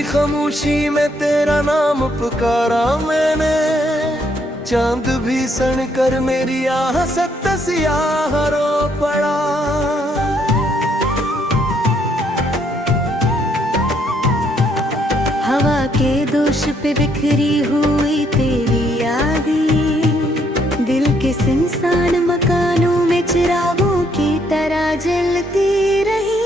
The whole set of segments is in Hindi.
की खामोशी में तेरा नाम पुकारा मैंने, चांद भी सण कर मेरी आह सत्त सियाह रो पड़ा। हवा के दोष पे बिखरी हुई तेरी यादें, दिल के सुनसान मकानों में चिरागों की तरह जलती रही।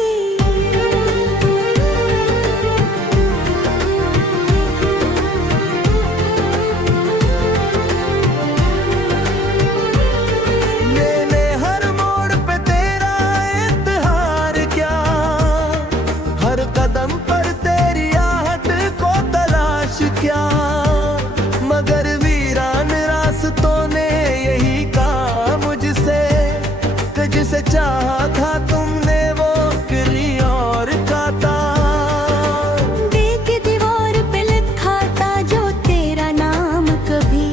मैंने हर मोड़ पे तेरा इंतजार किया, हर कदम पर तेरी आहट को तलाश किया, मगर वीरान रास्तों ने यही कहा मुझसे कि जिसे चाहा था तुमने वो किसी और का था। देख दीवार पे लिखा था जो तेरा नाम कभी,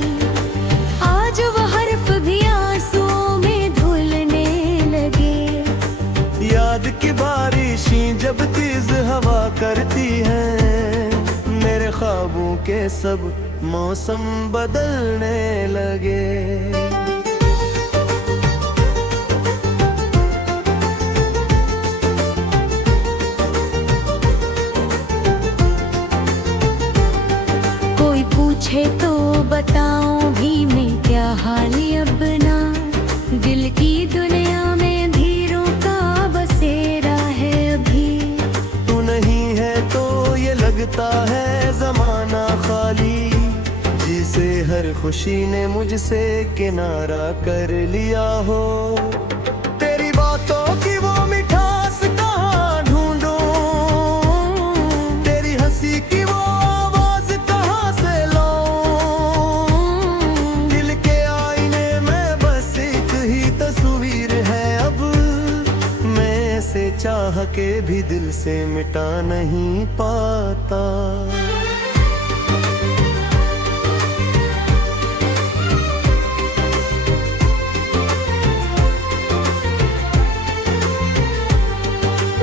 आज वो हर्फ भी आंसुओं में धुलने लगे। याद की बारिशें जब तेज हवा करती है, मेरे ख्वाबों के सब मौसम बदलने लगे। कोई पूछे तो बताऊं भी मैं क्या हाल अपना, दिल की दुनिया में धीरों का बसेरा है अभी। तू नहीं है तो ये लगता है जमाना खाली, जिसे हर खुशी ने मुझसे किनारा कर लिया हो। तेरी बातों की वो मिठास कहाँ ढूंढूं, तेरी हंसी की वो आवाज कहाँ से लाऊं। दिल के आईने में बस एक ही तस्वीर है अब, मैं से चाह के भी दिल से मिटा नहीं पाता।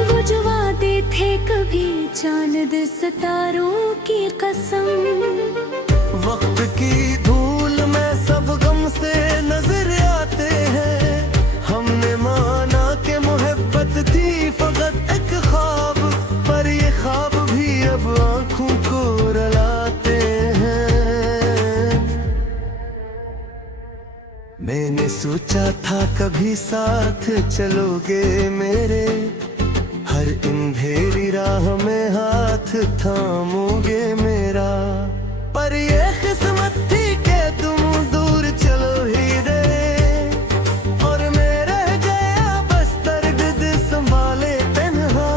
वो जो वादे थे कभी चांद सितारों की कसम, वक्त की धूल में सब गम से नजर आते हैं। हमने माना कि मोहब्बत थी फकत एक ख्वाब, पर ये ख्वाब भी अब आंखों को रुलाते हैं। मैंने सोचा था कभी साथ चलोगे मेरे, हर अंधेरी राह में हाथ थामोगे मेरा, पर ये किस्मत थी कि तुम दूर चलो ही गए, और मैं रह गया बस दर्द संभाले तन्हा।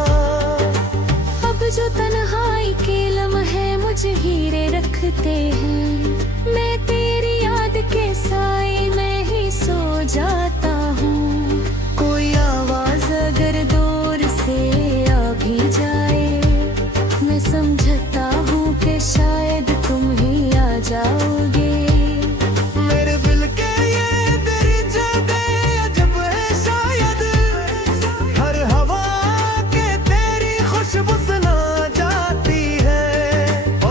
अब जो तन्हाई के लम्हे मुझे हीरे रखते हैं, मैं तेरी याद के साए में ही सो जाता हूँ। कोई आवाज अगर दूर से आ भी जाए, मैं समझता हूँ कि शायद तुम ही आ जाओगे। मेरे दिल के ये दरिजा अजब है शायद, हर हवा के तेरी खुशबू सुना जाती है,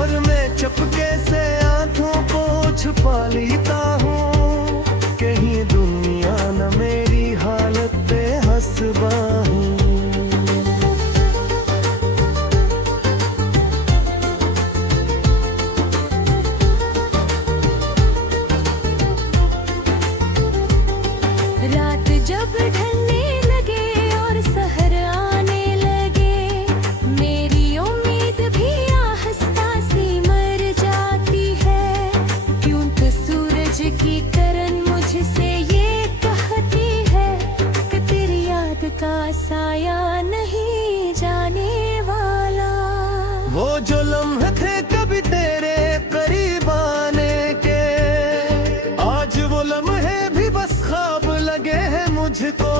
और मैं चुपके से आंखों को छुपा लेता हूँ, कहीं दुनिया न मेरी हालत पे हंसबा हूँ। रात जब ढलने लगे और सहर आने लगे, मेरी उम्मीद भी आहिस्ता सी मर जाती है। क्यों तो सूरज की किरण मुझसे ये कहती है कि तेरी याद का साया नहीं जाने वाला। वो जो लम्हे थे कभी तेरे करीब आने के, आज वो लम्हे भी बस ख्वाब लगे हैं मुझको।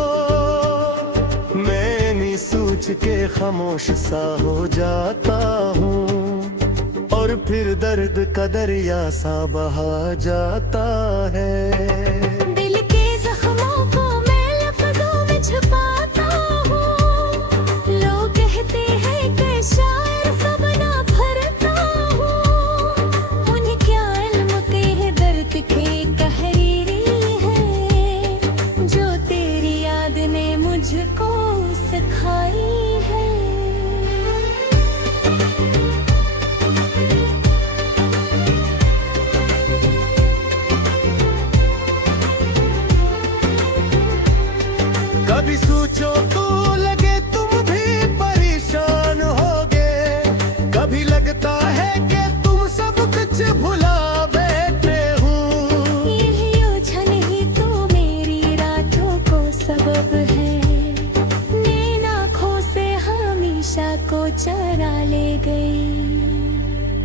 मैं नहीं सोच के खामोश सा हो जाता हूँ, और फिर दर्द का दरिया सा बहा जाता है। दिल के जख्मों को मैं लफ्जों में छुपाता हूँ, लोग कहते हैं कि शायर सब ना भर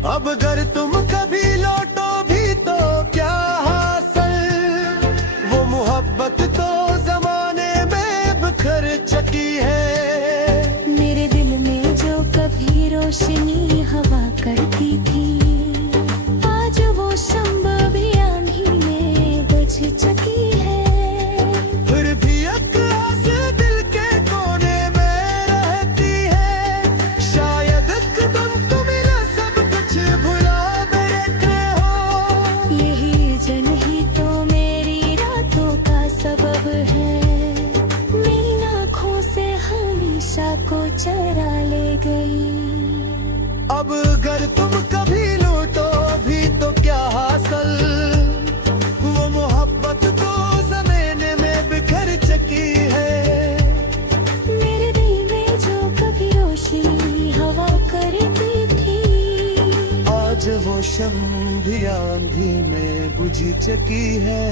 अब अगर तुम कभी लौटो भी तो क्या हासिल, वो मोहब्बत तो जमाने में बिखर चुकी है। मेरे दिल में जो कभी रोशनी हवा करती थी, आज वो शम्मा भी आंधी में बुझ चुकी है। फिर भी एक आस दिल के कोने में रहती है, शायद कदम तुम मिला सब कुछ भुला बैठे हो। यही जन ही तो मेरी रातों का सबब है, मेरी आँखों से हमेशा को चरा ले गई। अब अगर तुम कभी लूटो भी तो क्या हासिल, वो मोहब्बत तो ज़माने में बिखर चुकी है। मेरे दिल में जो कभी रोशनी हवा करती थी, आज वो शम्मा भी आंधी में बुझ चुकी है।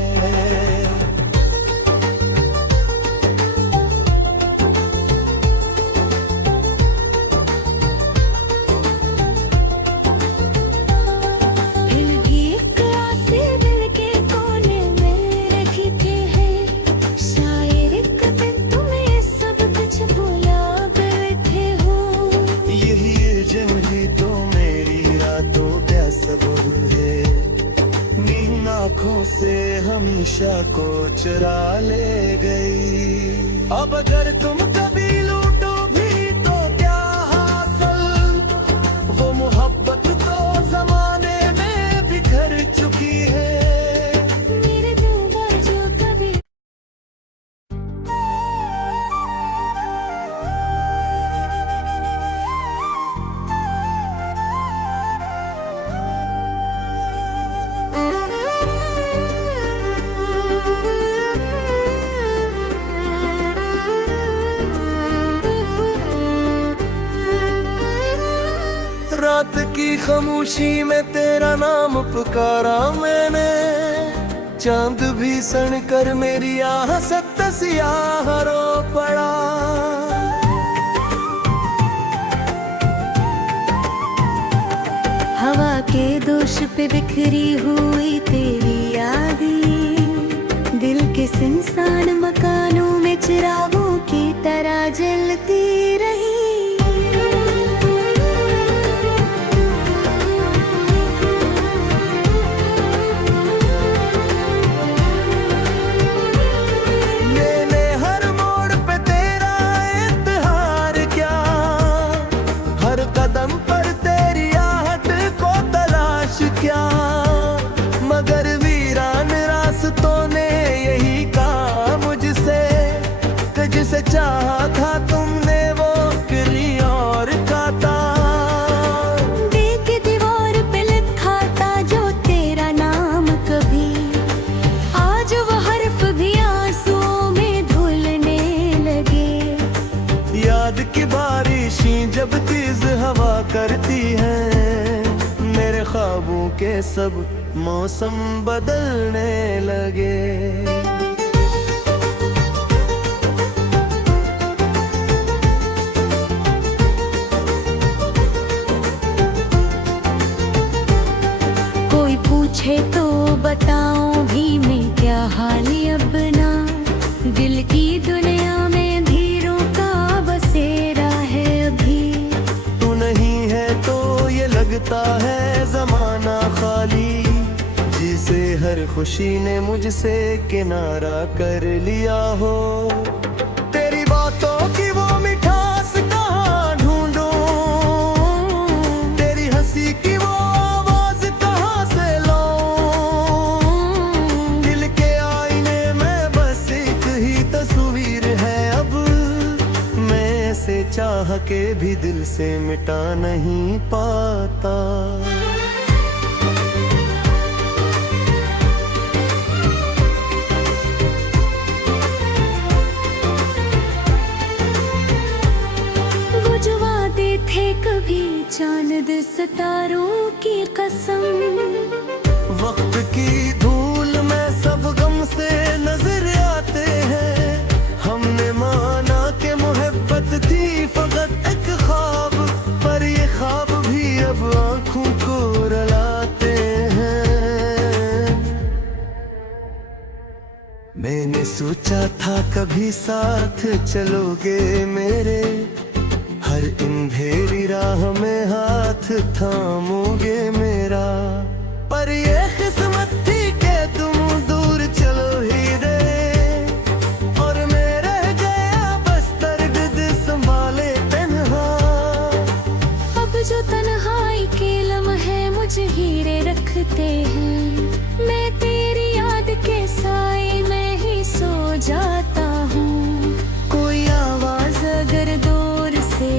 फिर भी एक आस दिल के कोने में रखी है, शायद एक दिन तुम्हें सब कुछ भुला बैठे हो। यही जिंदगी तो मेरी रातों का सबब है, नींद आँखों से हमेशा को चुरा ले गई। अब अगर तुम कभी लूटो भी तो क्या हासिल, वो मोहब्बत तो जमाने में बिखर चुकी है। मेरे दिल में जो कभी रात की खामोशी में तेरा नाम पुकारा मैंने, चांद भी सण कर मेरी आह सत्त सियाह रो पड़ा। हवा के दोष पे बिखरी हुई तेरी यादें, दिल के सुनसान मकानों में चिरागों की तरह जलती रही। मैंने हर मोड़ पे तेरा इंतजार किया, हर कदम पर तेरी आहट को तलाश किया, मगर वीरान रास्तों ने यही कहा मुझसे कि जिसे चाहा था तुमने वो करी और खाता। देख दीवार पे लिखा था जो तेरा नाम कभी, आज वो हर्फ भी आंसुओं में धुलने लगे। याद की बारिशें जब तेज हवा करती है, मेरे ख्वाबों के सब मौसम बदलने लगे। कोई पूछे तो बताऊं भी मैं क्या हाल अपना, दिल की दुनिया में धीरों का बसेरा है अभी। तू नहीं है तो ये लगता है जमाना खाली, जिसे हर खुशी ने मुझसे किनारा कर लिया हो। तेरी बातों की वो मिठास कहाँ ढूंढूं, तेरी हंसी की वो आवाज कहाँ से लाऊं। दिल के आईने में बस एक ही तस्वीर है अब, मैं से चाह के भी दिल से मिटा नहीं पाता। वो जो वादे थे कभी चांद सितारों की कसम, वक्त की धूल में सब गम से नजर आते हैं। हमने माना कि मोहब्बत थी फकत एक ख्वाब, पर ये ख्वाब भी अब आंखों को मैंने सोचा था कभी साथ चलोगे मेरे, हर अंधेरी राह में हाथ थामोगे मेरा। पर ये किस्मत थी कि तुम दूर चलो ही गए, और मैं रह गया बस दर्द संभाले तन्हा। अब जो तन्हाई के लम्हे मुझे हीरे रखते हैं, मैं तेरी याद के साए में ही सो जाता हूँ। कोई आवाज अगर दूर से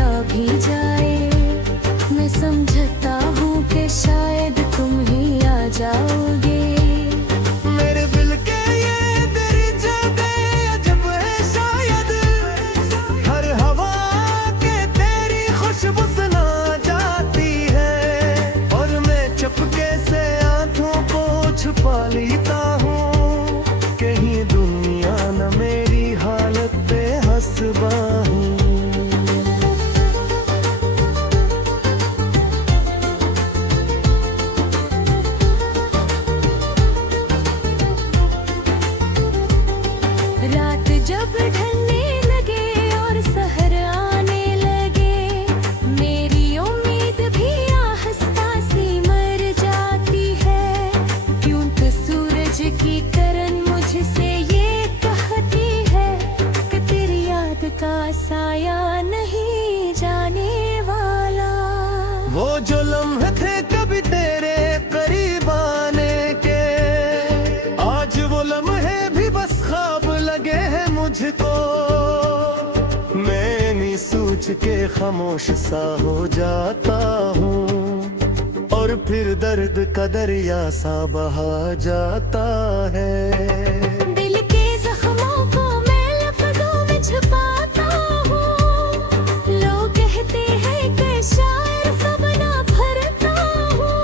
आ भी जाए, मैं समझता हूँ कि शायद तुम ही आ जाओगे। मेरे दिल के ये दरिजा अजब है शायद, हर हवा के तेरी खुशबू सुना जाती है, और मैं चुपके से आंखों को छुपा लेता हूँ, कहीं दुनिया न मेरी हालत पे हंसबा हूँ। रात जब ढलने लगे और सहर आने लगे, मेरी उम्मीद भी आहिस्ता सी मर जाती है। क्यों तो सूरज की किरण मुझसे ये कहती है कि तेरी याद का साया नहीं जाने वाला। वो जो लम्हे थे कभी तेरे करीब आने के, आज वो लम्हे भी बस ख्वाब लगे हैं मुझको। मैं नहीं सोच के खामोश सा हो जाता हूँ, और फिर दर्द का दरिया सा बहा जाता है। दिल के जख्मों को मैं लफ्जों में छुपाता हूँ, लोग कहते हैं कि शायर सब ना भरता हूँ।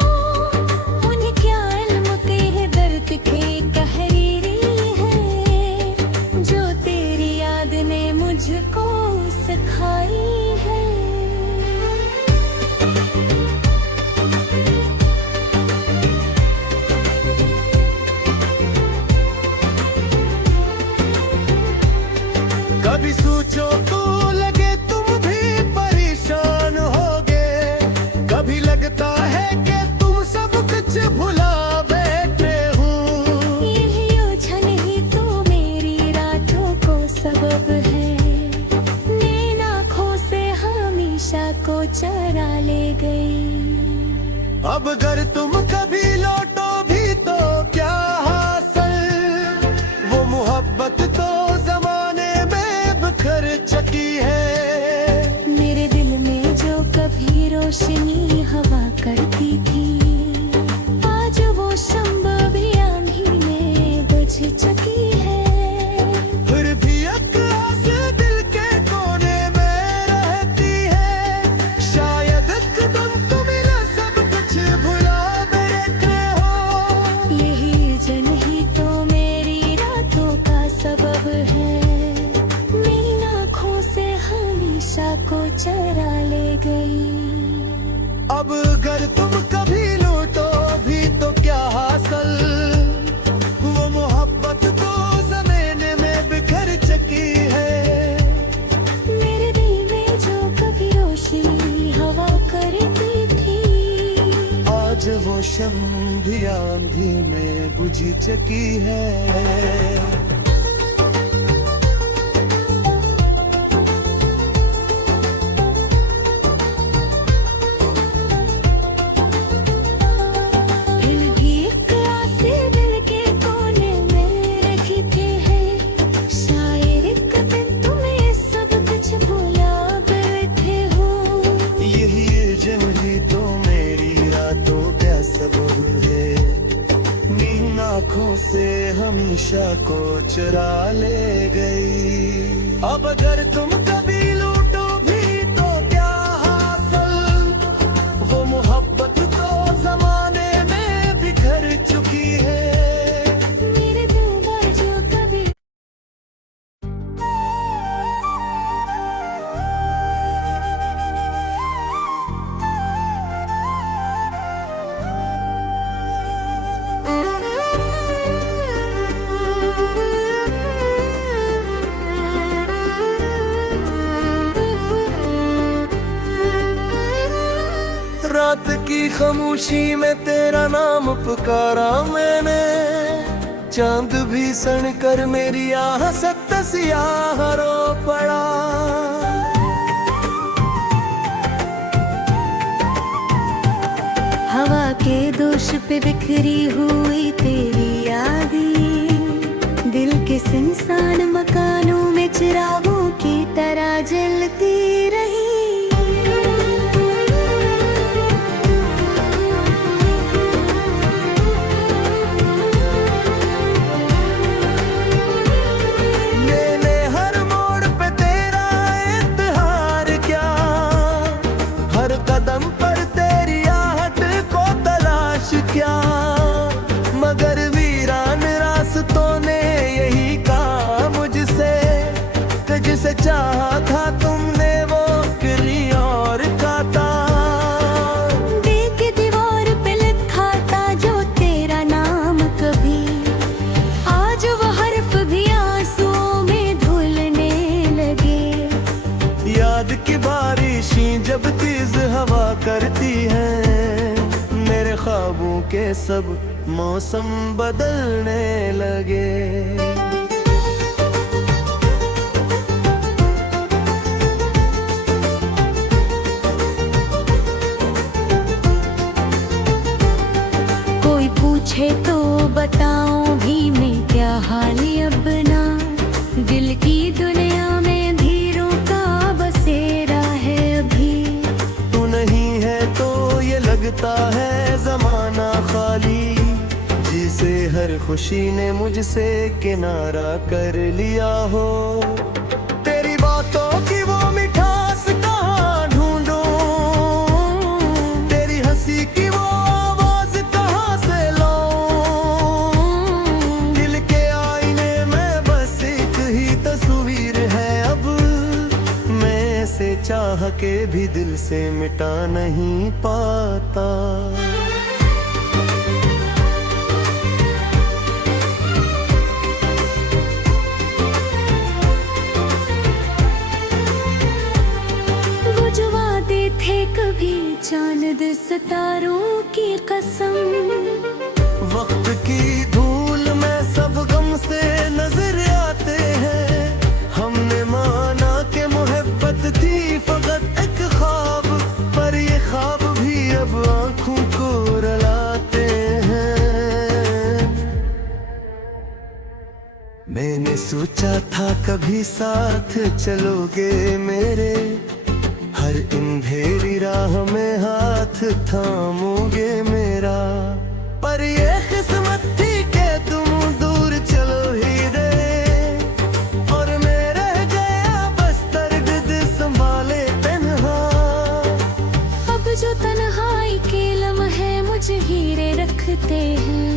उन्हें क्या इल्म के है दर्द के कहरीरी है, जो तेरी याद ने मुझको सिखाई है। कभी सोचो तो लगे तुम भी परेशान होगे, कभी लगता है कि तुम सब कुछ भुला बैठे हो। यही उलझन ही तो मेरी रातों को सबब है, नैन आँखों से हमेशा को चरा ले गई। अब अगर तुम कभी लौटो भी तो क्या हासिल, वो मोहब्बत तो जमाने में बिखर चुकी है। मेरे दिल में जो कभी रोशनी हवा करती थी, आज वो शम्मा भी आंधी में बुझ चुकी है। फिर भी एक आस दिल के कोने में रहती है, शायद एकदम तुम मिला सब कुछ भुला बैठे हो। यही जन ही तो मेरी रातों का सबब है, मेरी आँखों से हमेशा को चरा ले गई। अब अगर तुम कभी लौटो भी तो क्या हासिल, वो मोहब्बत तो ज़माने में बिखर चुकी है। मेरे दिल में जो कभी रोशनी हवा करती थी, आज वो शम्म भी आंधी में बुझ चुकी है। फिर भी एक आस दिल के कोने में रखते हैं, शायद एक दिन तुम ये सब कुछ भुला बैठे हो। यही जिंदगी तो मेरी रातों का सबब है, नींद आँखों से हमेशा को चुरा ले गई। अब अगर तुम कभी लूटो भी तो क्या हासिल, वो मोहब्बत तो जमाने में बिखर चुकी है। मेरे दिल में जो कभी खामोशी में तेरा नाम पुकारा मैंने, चांद भी सण कर मेरी आह सत्त सियाह रो पड़ा। हवा के दोष पे बिखरी हुई तेरी यादें, दिल के सुनसान मकानों में चिरागों की तरह जलती रही। मैंने हर मोड़ पे तेरा इंतजार किया, हर कदम पर तेरी आहट को तलाश किया, मगर वीरान रास्तों ने यही कहा मुझसे कि जिसे चाहा था तुमने वो किसी और का था। देख दीवार पे लिखा था जो तेरा नाम कभी, आज वो हर्फ भी आंसुओं में धुलने लगे। याद की बारिशें जब तेज हवा करती है, मेरे ख्वाबों के सब मौसम बदलने लगे। कोई पूछे तो बताऊं भी मैं क्या हाल अपना, दिल की दुनिया में धीरों का बसेरा है अभी। तू नहीं है तो ये लगता है जमाना खाली, जिसे हर खुशी ने मुझसे किनारा कर लिया हो। तेरी बातों की वो मिठास कहाँ ढूंढूं, तेरी हंसी की वो आवाज कहाँ से लाऊं। दिल के आईने में बस एक ही तस्वीर है अब, मैं से चाह के भी दिल से मिटा नहीं पाता। वो जो वादे थे कभी चांद सितारों की कसम, वक्त की धूल में सब गम से नजर आते हैं। हमने माना कि मोहब्बत थी फकत एक ख्वाब, पर ये ख्वाब भी अब आंखों को रुलाते हैं। मैंने सोचा था कभी साथ चलोगे मेरे, हर अंधेरी राह में हाथ थामोगे मेरा। पर ये किस्मत थी कि तुम दूर चलो ही गए, और मैं रह गया बस दर्द संभाले तन्हा। अब जो तन्हाई के लम्हे मुझे हीरे रखते हैं,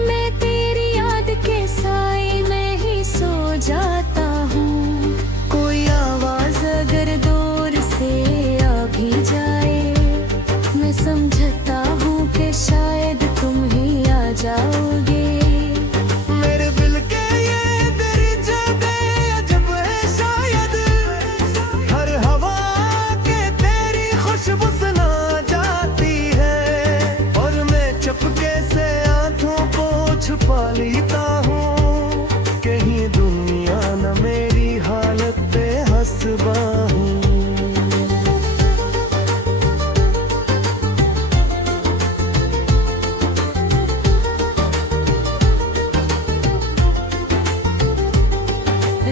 मैं तेरी याद के साए में ही सो जाता हूँ। कोई आवाज अगर दूर से आ भी जाए, मैं समझता हूँ कि शायद तुम ही आ जाओगे। मेरे दिल के ये दरिजा अजब है शायद, हर हवा के तेरी खुशबू सुना जाती है, और मैं चुपके से आंखों को छुपा लेता हूँ, कहीं दुनिया न मेरी हालत पे हंसबा हूँ।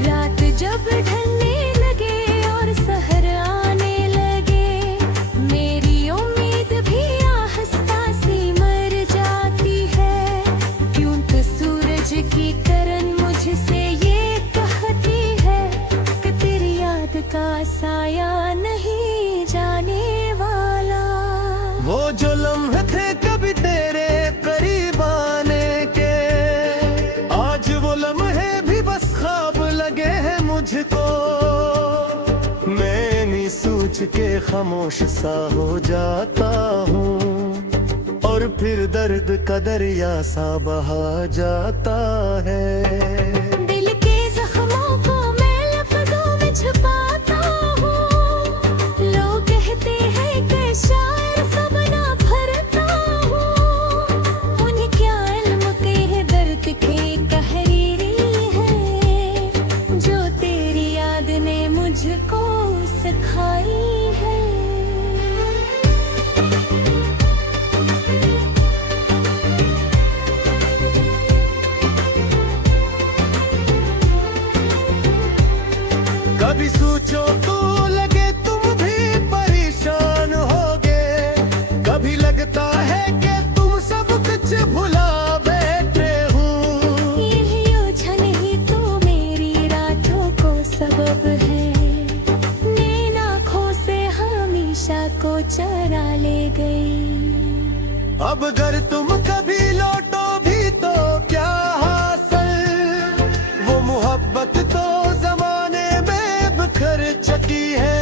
रात जब ढलने लगे और सहर आने लगे, मेरी उम्मीद भी आहिस्ता सी मर जाती है। क्यों तो सूरज की किरण मुझसे ये कहती है कि तेरी याद का साया नहीं जाने वाला। वो जो लम्हे थे कभी तेरे करीब आने के, आज वो लम्हे भी बस ख्वाब लगे हैं मुझको। मैं नहीं सोच के खामोश सा हो जाता हूँ, और फिर दर्द का दरिया सा बहा जाता है। दिल के जख्मों को मैं लफ्जों में छुपाता हूँ, लोग कहते हैं कि शायर सब ना भर कभी सोचो तो लगे तुम भी परेशान होगे, कभी लगता है कि तुम सब कुछ भुला बैठे हो। यही उलझन ही तो मेरी रातों को सबब है, नैन आँखों से हमेशा को चरा ले गई। अब अगर तुम कभी लौटो भी तो क्या हासिल, वो मोहब्बत तो जमाने में बिखर चुकी है।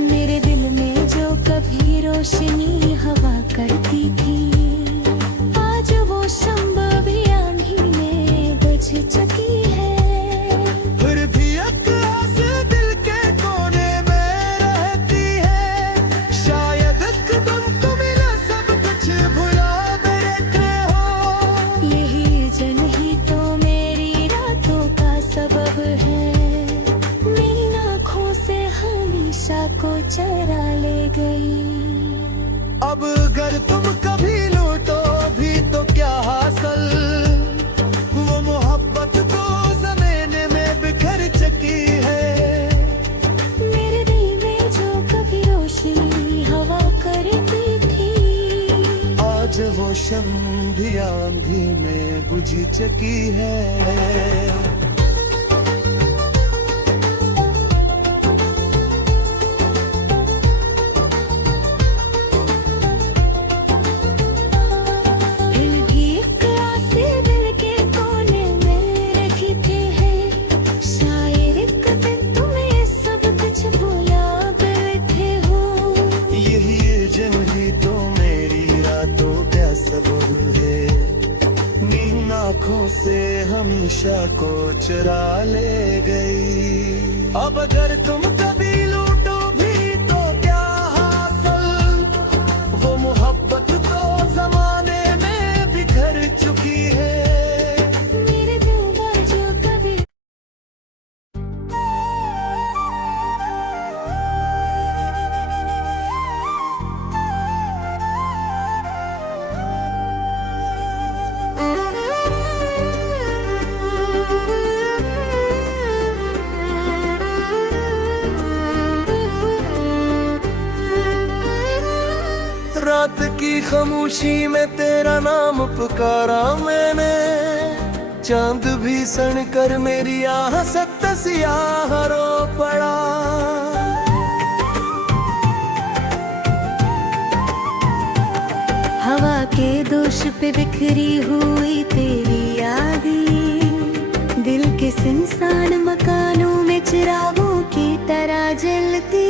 मेरे दिल में जो कभी रोशनी हवा करती थी, आज वो शम्मा भी आंधी में बुझ चुकी है। फिर भी एक आस दिल के कोने में रहती है, शायद एक दम तो मिला सब कुछ भुला बैठे हो। यही जन ही तो मेरी रातों का सबब है, मेरी आँखों से हमेशा को चरा ले गई। अब अगर तुम कभी लौटो भी तो क्या हासिल, वो मोहब्बत तो ज़माने में बिखर चुकी है। मेरे दिल में जो कभी रोशनी हवा करती थी, आज वो शम्मा भी आंधी में बुझ चुकी है। फिर भी एक आस दिल के कोने में रखी है, शायद एक दिन तुम ये सब कुछ भुला बैठे हो। यही जिंदगी तो मेरी रातों का सबब है, नींद आँखों से हमेशा को चुरा ले गई। अब अगर तुम कभी लूटो भी तो क्या हासिल, वो मोहब्बत तो जमाने में बिखर चुकी है। मेरे दिल में जो कभी रात की खामोशी में तेरा नाम पुकारा मैंने, चांद भी सण कर मेरी आह सत्त सियाह रो पड़ा। हवा के दोष पे बिखरी हुई तेरी यादें, दिल के सुनसान मकानों में चिरागों की तरह जलती